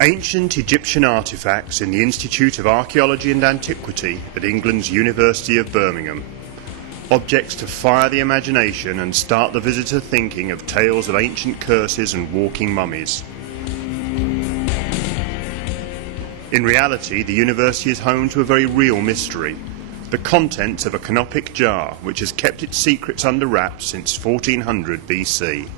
Ancient Egyptian artefacts in the Institute of Archaeology and Antiquity at England's University of Birmingham. Objects to fire the imagination and start the visitor thinking of tales of ancient curses and walking mummies. In reality, the university is home to a very real mystery, the contents of a canopic jar which has kept its secrets under wraps since 1400 BC.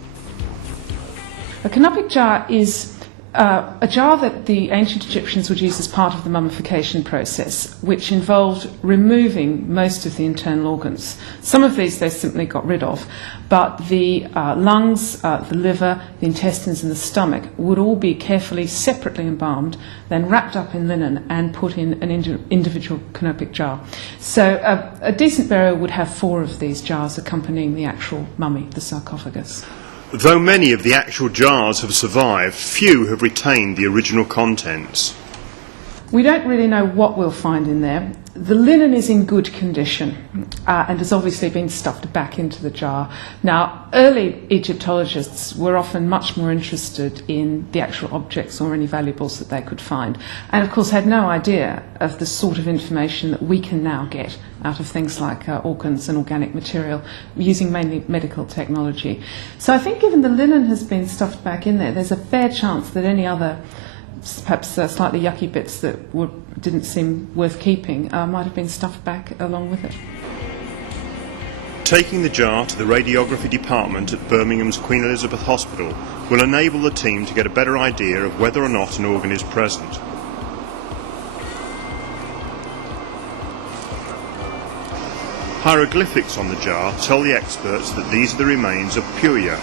A canopic jar is a jar that the ancient Egyptians would use as part of the mummification process, which involved removing most of the internal organs. Some of these they simply got rid of, but the lungs, the liver, the intestines and the stomach would all be carefully, separately embalmed, then wrapped up in linen and put in an individual canopic jar. So a decent burial would have 4 of these jars accompanying the actual mummy, the sarcophagus. Though many of the actual jars have survived, few have retained the original contents. We don't really know what we'll find in there. The linen is in good condition and has obviously been stuffed back into the jar. Now, early Egyptologists were often much more interested in the actual objects or any valuables that they could find, and of course had no idea of the sort of information that we can now get out of things like organs and organic material using mainly medical technology. So I think given the linen has been stuffed back in there, there's a fair chance that any other perhaps slightly yucky bits that didn't seem worth keeping might have been stuffed back along with it. Taking the jar to the radiography department at Birmingham's Queen Elizabeth Hospital will enable the team to get a better idea of whether or not an organ is present. Hieroglyphics on the jar tell the experts that these are the remains of Puya,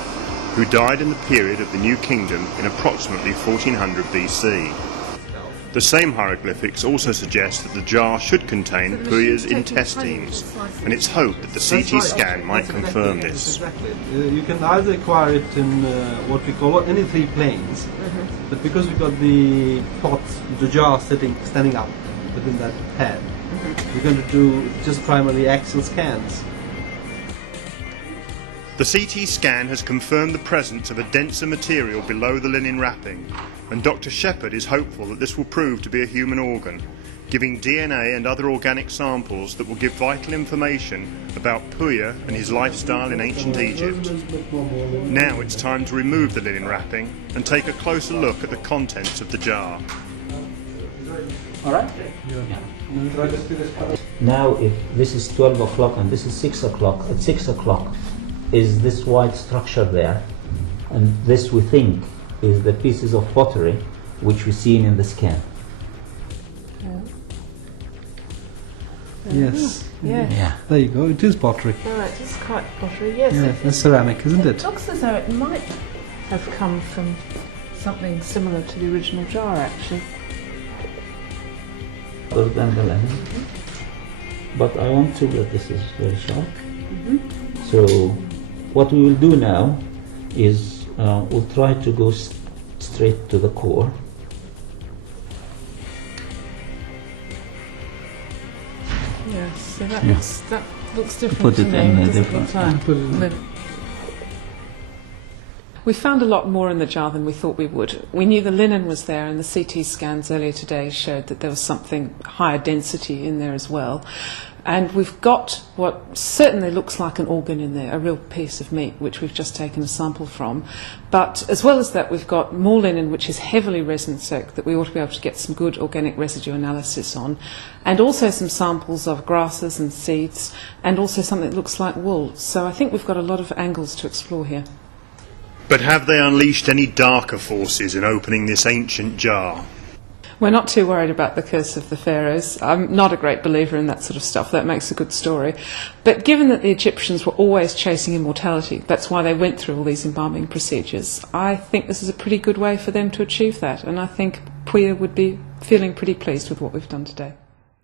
who died in the period of the New Kingdom in approximately 1400 BC. The same hieroglyphics also suggest that the jar should contain Puya's intestines, and it's hoped that the CT scan might confirm this. You can either acquire it in what we call any 3 planes, but because we've got the pot, the jar standing up within that pad, we're going to do just primarily axial scans. The CT scan has confirmed the presence of a denser material below the linen wrapping, and Dr. Shepherd is hopeful that this will prove to be a human organ, giving DNA and other organic samples that will give vital information about Puya and his lifestyle in ancient Egypt. Now it's time to remove the linen wrapping and take a closer look at the contents of the jar. All right? Now if this is 12 o'clock and this is 6 o'clock, at 6 o'clock is this white structure there, and this we think is the pieces of pottery which we see in the scan. Yes. Yeah. There you go, it is pottery. Oh, it is quite pottery, yes. Yeah, that's ceramic, isn't it? It looks as though it might have come from something similar to the original jar, actually. Other than the lemon. But I want to that this is very sharp. So what we will do now is we'll try to go straight to the core. Yes, so that looks different Put to it me. in a Doesn't different- look like We found a lot more in the jar than we thought we would. We knew the linen was there, and the CT scans earlier today showed that there was something higher density in there as well. And we've got what certainly looks like an organ in there, a real piece of meat, which we've just taken a sample from. But as well as that, we've got more linen, which is heavily resin-soaked, that we ought to be able to get some good organic residue analysis on, and also some samples of grasses and seeds, and also something that looks like wool. So I think we've got a lot of angles to explore here. But have they unleashed any darker forces in opening this ancient jar? We're not too worried about the curse of the pharaohs. I'm not a great believer in that sort of stuff. That makes a good story. But given that the Egyptians were always chasing immortality, that's why they went through all these embalming procedures, I think this is a pretty good way for them to achieve that. And I think Puya would be feeling pretty pleased with what we've done today.